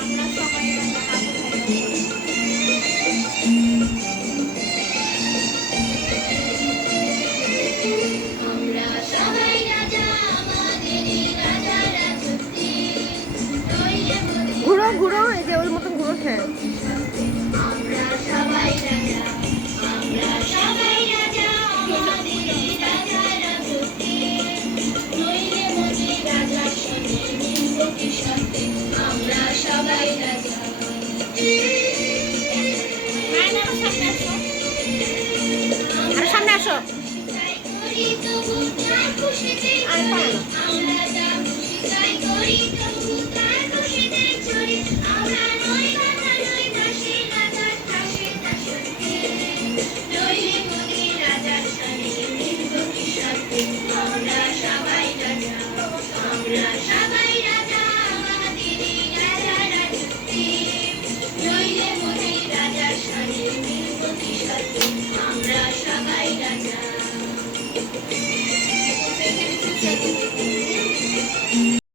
আমরা সবাই রাজা কাকু আমরা সবাই রাজা আমাদেরই রাজা রাজত্বে রইলে মোদের ঘুরো ঘুরো, এই যে ওর মতন ঘুরো। হ্যাঁ, আমরা সবাই রাজা আমরা সবাই রাজা আমাদেরই রাজা রাজত্বে রইলে মোদের রাজা শোনে মিলব কি সাথে আমরা সবাই রাজা আর সামনে আসো। তাই করি তবু তার খুশিতে আর পারো না। আমরা যা খুশি তাই করি তবু তার খুশিতে চলি আমরা নই রাজা নই দাসী রাজার দাসী দাসত্বে রইলে মোদের রাজার শানে মিলব কি সাথে আমরা সবাই রাজা আমরা সবাই রাজা আমাদেরই রাজা রাজত্বে রইলে মোদের রাজার শানে মিলব কি সাথে আমরা সবাই রাজা